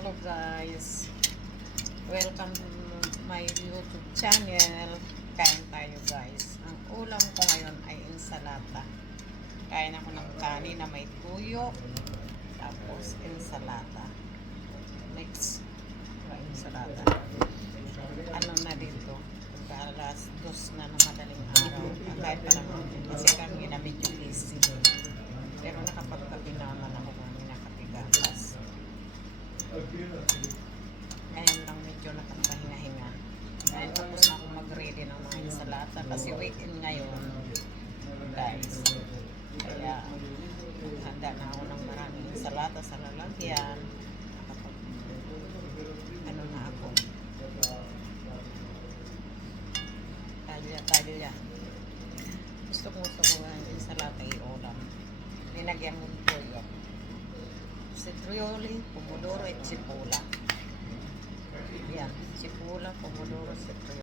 Hello guys, welcome to my YouTube channel. Kain tayo guys. Ang ulam ko ngayon ay ensalada. Kain ako ng kanin na may tuyo, tapos ensalada. Next, ensalada. Ano na dito? Alas 2 na ng madaling araw. Kahit pa naman kasi kami na medyo busy. Pero nakapagkapi naman ako kami nakapigatas. Ngayon lang medyo nakakahinga-hinga. Ngayon tapos na ako mag-ready ng mga ensalada kasi weekend ngayon guys. Kaya handa na ako ng maraming ensalada sa lalagyan. Ano na ako. Talya. Gusto ko ang ensalada i-ulam. Linagyan mo ng toyo. Citrioli, pomodoro at sipula. Yan, sipula, pomodoro, citrioli.